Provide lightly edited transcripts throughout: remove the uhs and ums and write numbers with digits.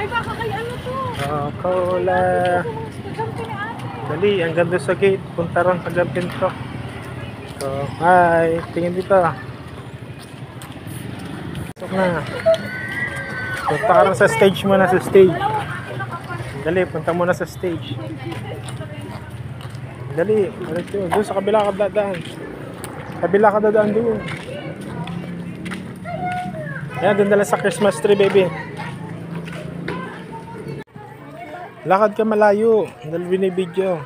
Ay, baka kay ano to? Cola. Estudyante ni ate. Dali, ang ganda sa gate. Punta ron sa Gapinto. So, hi. Tingin dito. Pasok na. Punta ka rin sa stage muna, sa stage. Dali, punta muna sa stage. Dali, ulit yun. Doon sa kabila ka dadaan. Kabila ka dadaan doon. Ayan, doon dala sa Christmas tree, baby. Lakad ka malayo. Dahil binibidyo.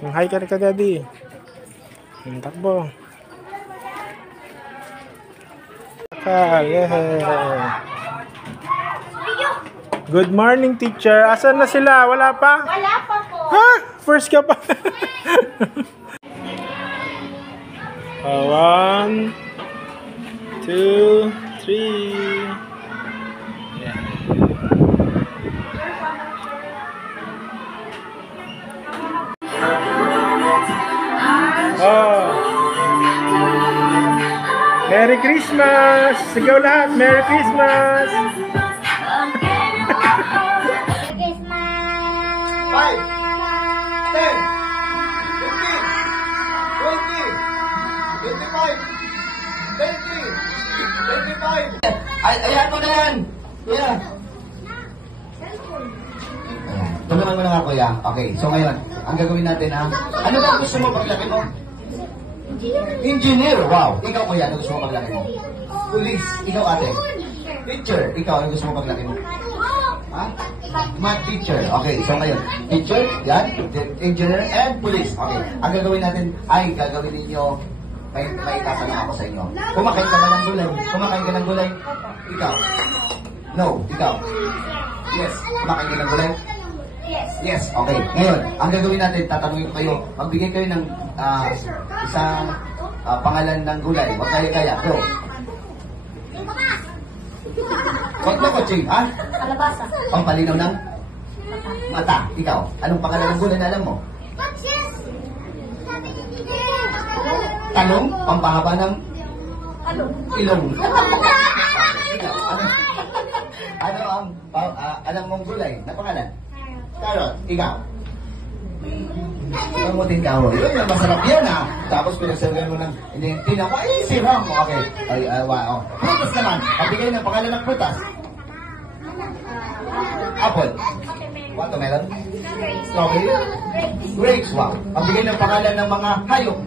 Hi ka rin ka, daddy. Takbo. Yeah. Good morning, teacher. Asan na sila? Wala pa? Wala pa po. Ha? First ka pa? 1, 2, 3. Yeah. Oh. Merry Christmas! Sigaw lahat! Merry Christmas! Five, 10, 15, 20, 25, 30, 25. Ayan mo na yan. Kuya. Tulungan mo na nga, kuya. Okay, so ngayon, ang gagawin natin ha. Ano ba gusto mo paglaki mo? Engineer. Wow. Ikaw, kuya, ano gusto mo paglaki mo? Police. Ikaw, ate. Teacher. Ikaw, ano gusto mo paglaki mo? Ha? Math teacher. Okay, so ngayon, teacher, yan, engineer, and police. Okay, ang gagawin natin ay gagawin ninyo, may tatanong ako sa inyo. Kumakain ka ba ng gulay? Kumakain ka ng gulay? Ikaw? No, ikaw? Yes. Kumakain ka ng gulay? Yes. Okay, ngayon, ang gagawin natin, tatanungin ko kayo, magbigay kayo ng isang pangalan ng gulay. Huwag kayo kaya. Go. Huwag na coaching, ha? Kalabasa. Pampalinaw ng mata. Ikaw, anong pangalan ng gulay na alam mo? Talong, pampahaba ng ilong. Ikaw, ano ang alam mong gulay na pangalan? Carrot. Ikaw? Kamutin ka ho. Yun yung masarap yan ha. Tapos pinagsabihan mo ng tinang ko, ay siram. Okay. Wow. Prutas naman. Pabigay ng pangalan ng prutas. Apple. Watermelon. Strawberry. Grapes. Wow. Pabigay ng pangalan ng mga hayop.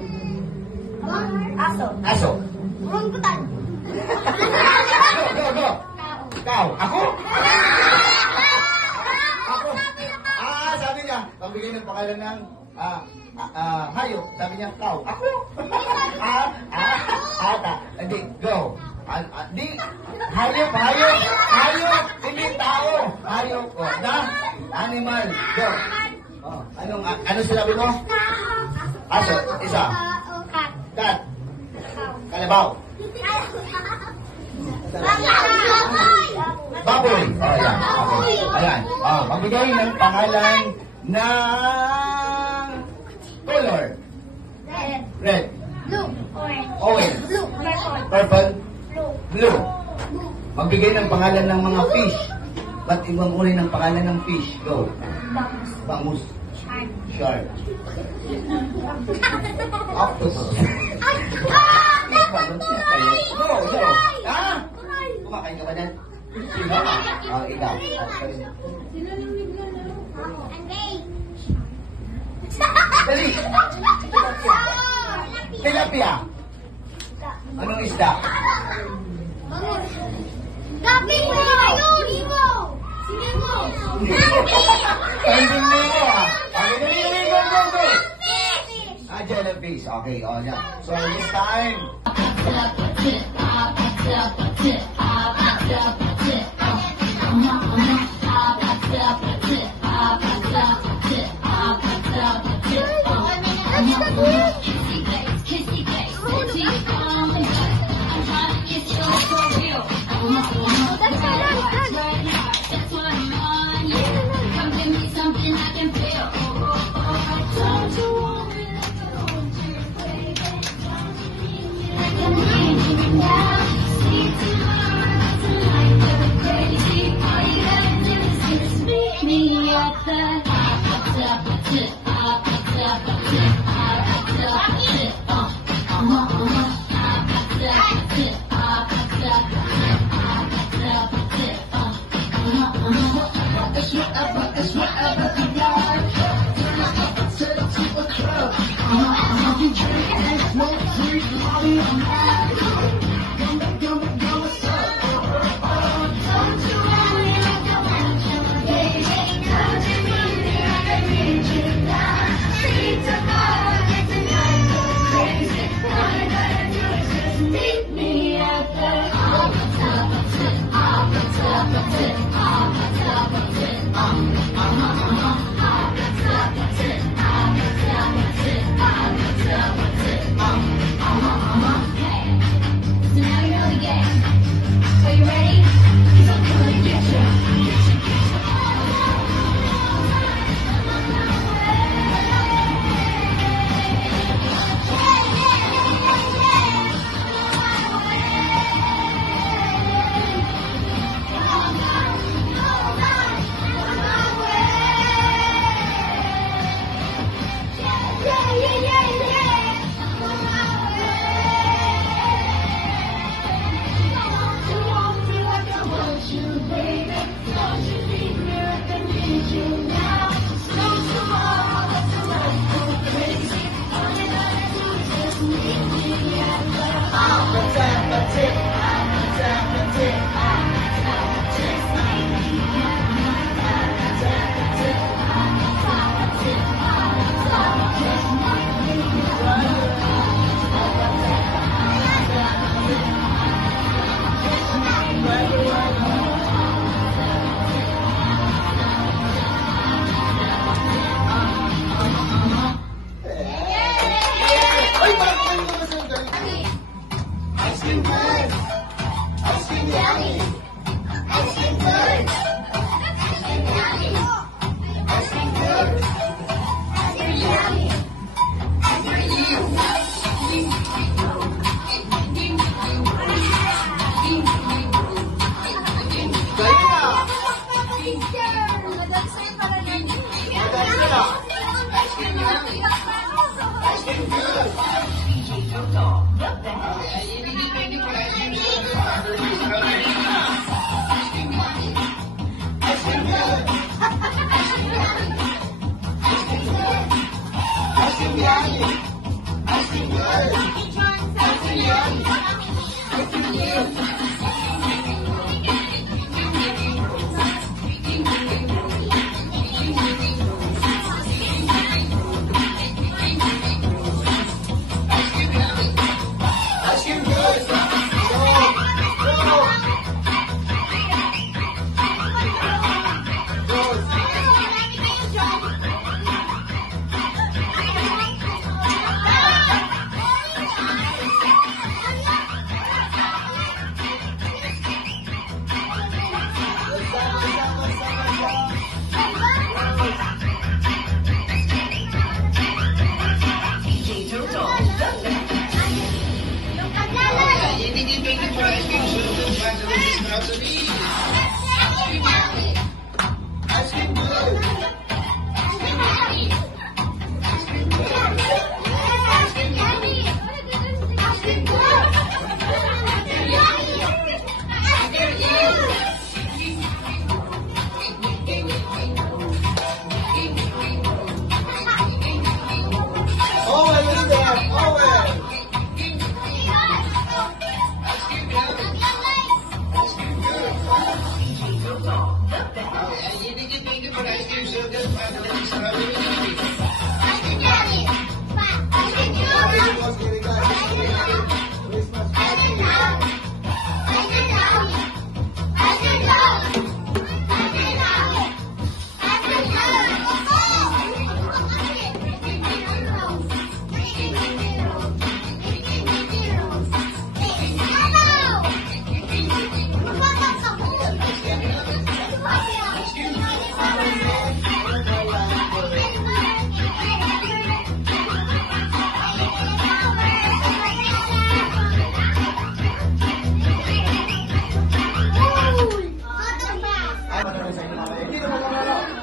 Aso. Oranggutan. Go. Ikaw. Ako? Sabi niya, pabigay ng pangalan ng hayop. Sabi niya, cow. Ako? Ata. Hindi, go. Di, hayop. Hindi tao. Hayop. Animal. Go. Ano sinabi mo? Aso. Isa. Cat. Kalabaw. Baboy. Ayan. Okay. Ayan. Magbigay ng pangalan ng color. Red. Blue. Orange. Blue. Purple. Blue. Magbigay ng pangalan ng mga fish. Ba't ibang uri ng pangalan ng fish? Go. Bangus. Shark. Octopus. Go. Kumakain ka ba dyan? Ikaw. Dali. Tilapia. Anong isda? Gabi mo! Ayun! Sinimo! Ayun mo ah. Go. Jellyfish. Okay, yeah. So this time.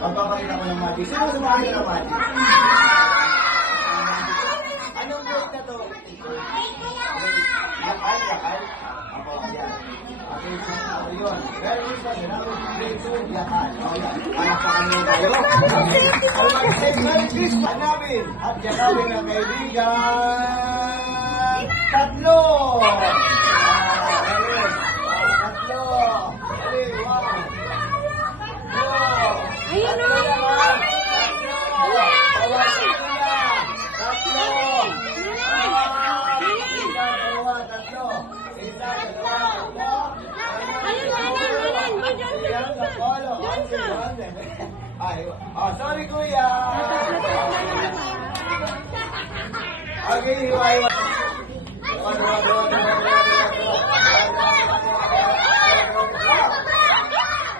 Magpapakita ko ng magic. Sino sumali ka ng magic? Anong grade na to? Lakal, lakal. Ako, yan. Okay, good. Very good. Hanapin si grade 2. Yakan. O, yan. Palakpakan nyo tayo. Ang mag-say Merry Christmas. Hanapin at yakapin ang kaibigan. Tatlo. Tatlo. Dali, one. Ayun Tatlo na. naman. Tatlo. Isa, dalawa, tatlo. Isa, dalawa. Ayun na, may Johnson. Ay, sorry kuya. Okay, hiwa.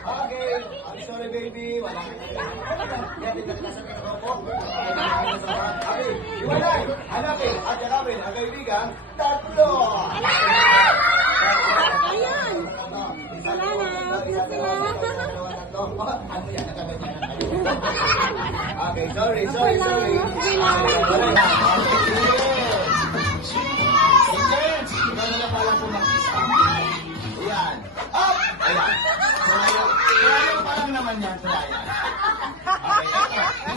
Okay, I'm sorry baby. Wala ka na. Okay, hiwalay. Hanapin at yakapin ang kaibigan. Tatlo. Ayun. Wala na. Ano yan? Okay, sorry. Ikaw na palang pumakisa. Ayan. Up! Ayan. Sulayo pa lang naman yan. Sulayo. Okay, ito.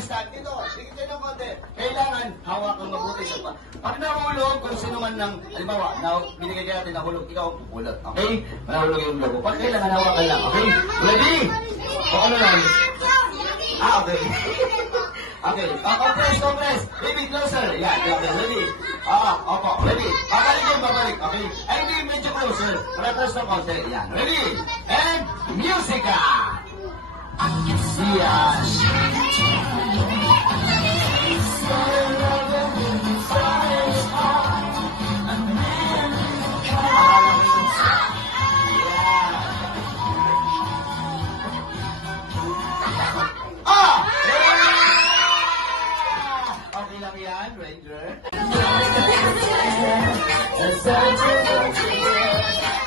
Start ito. Sige ng konti. Kailangan hawakan mabuti sa pa. Pag nahulog, kung sino man ng, halimbawa, binigay ka natin nahulog, ikaw hulog. Okay? Nahulog yung logo. Pag kailangan hawakan lang. Okay? Ready? O ano lang? Okay. Okay. Compress. Baby, closer. Yan. Okay. Ready? Opo. Ready? Babalik. Okay. Ay, hindi. Medyo closer. Para close ng konti. Yan. Ready? And musica! Yan. Okay lang yan, Ranger.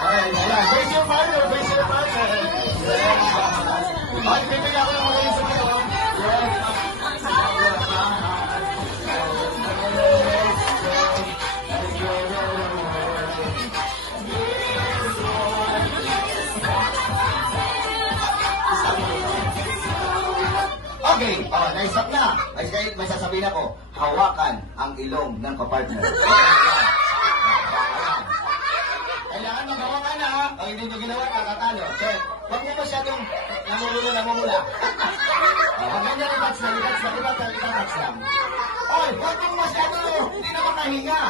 Alright, ayan. Face your partner. Ay, pipili ako ng mga sa kayo. Okay, na-stop na. May sasabihin ako, hawakan ang ilong ng kapartner. Kailangan maghawakan na ha. O hindi nyo ginawa, kakatalo. So, huwag mo masyadong namumula. Huwag ganyan i-touch lang. I-touch lang. Oy, huwag mo masyado. Hindi na makahinga.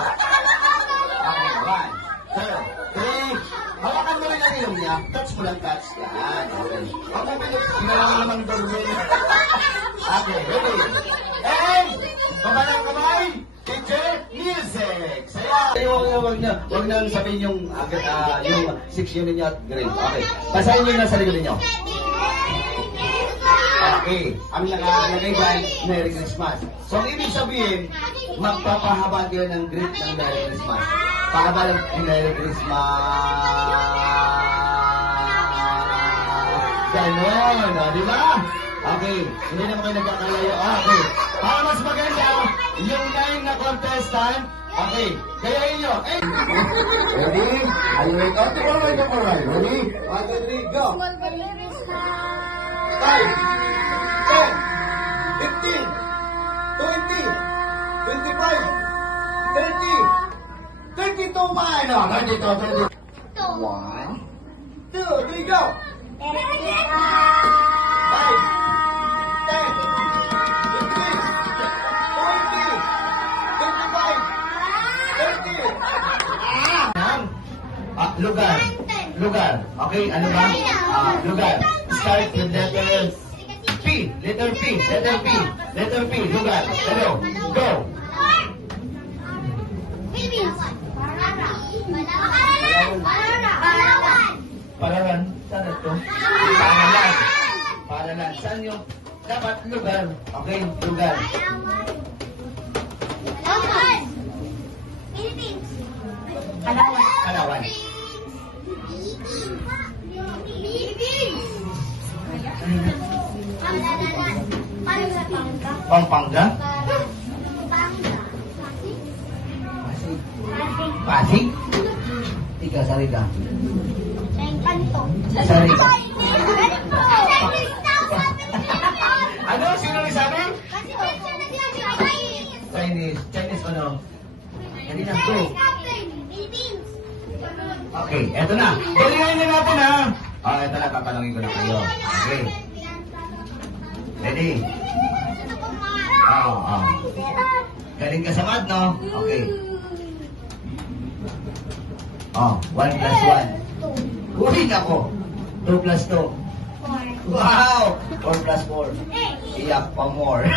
Okay, 1, 2, 3. Hawakan mo rin ang ilong niya. Touch mo lang, touch. Yan, okay. Huwag mo ginawa naman dormil. Okay, ready? And, kamay. Teacher, music! Saya! Huwag na sabihin yung section ninyo at grade. Okay. Basahin nyo na sa sarili ninyo. Okay. Ang nakalagay dyan, Merry Christmas. So, ang ibig sabihin, magpapahaba kayo ng grade ng Merry Christmas. Pahaba ng Merry Christmas. Ganon, di ba? Okay. Hindi naman kayo nagkakalayo. Okay. Para mas maganda, yung 9 na contestant, okay, gayahin nyo. Ready? Are you ready? Alright. Ready? 1, 2, 3, go! 5, 10, 15, 20, 25, 30, 32 man! No, 32. 1, 2, 3, go! 5, 10, 25, 30. Lugar. Okay, ano ba? Lugar. Start with letter P. Letter P. Lugar. Hello. Go. Paralan. Saan ito? Paralan. Saan yung dapat lugar? Okay, lugar. Kalawan. Pampanga? Pasig? Tiga salida. Ganito. Sorry. Ganito. Ano? Sino nagsabi? Ganito. Chinese. Chinese ano? Hindi na. Go. Philippines. Okay, eto na. Galingan na natin ha. Eto na, tatanungin ko na kayo. Okay. Ready? Galing ka sa math, no? Okay. 1 plus 1. Uy, nako. 2 plus 2. Wow! 4 plus 4. Iyak pa more.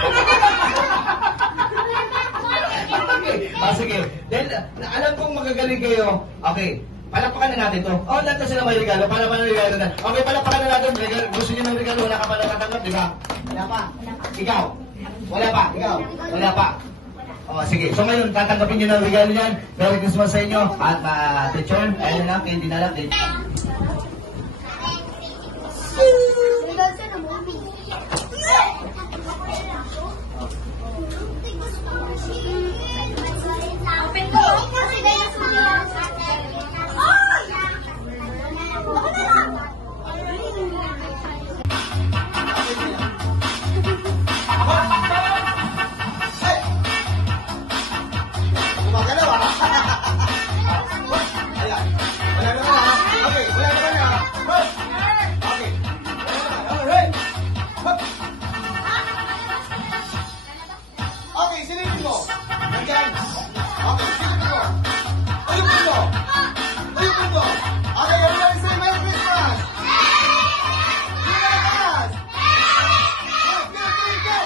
Okay. Sige. Then, alam kong magagaling kayo. Okay. Palakpakan na natin to. Lahat na sila may regalo. Palakpakan na regalo na. Okay, palakpakan na natin. Gusto niyo ng regalo. Wala ka pa natatanggap, di ba? Wala pa. Ikaw? Wala pa. Ikaw? Wala pa. Sige. So ngayon, tatanggapin niyo ng regalo niyan. Merry Christmas sa inyo. At teacher, ayun na, hindi na lang. Open ko. Kasi dahil sa mga Okay, silipin mo. Nandyan. Okay, silipin mo. Silipin mo. Silipin mo. Okay, everybody say Merry Christmas. Merry Christmas. Go.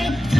Wait.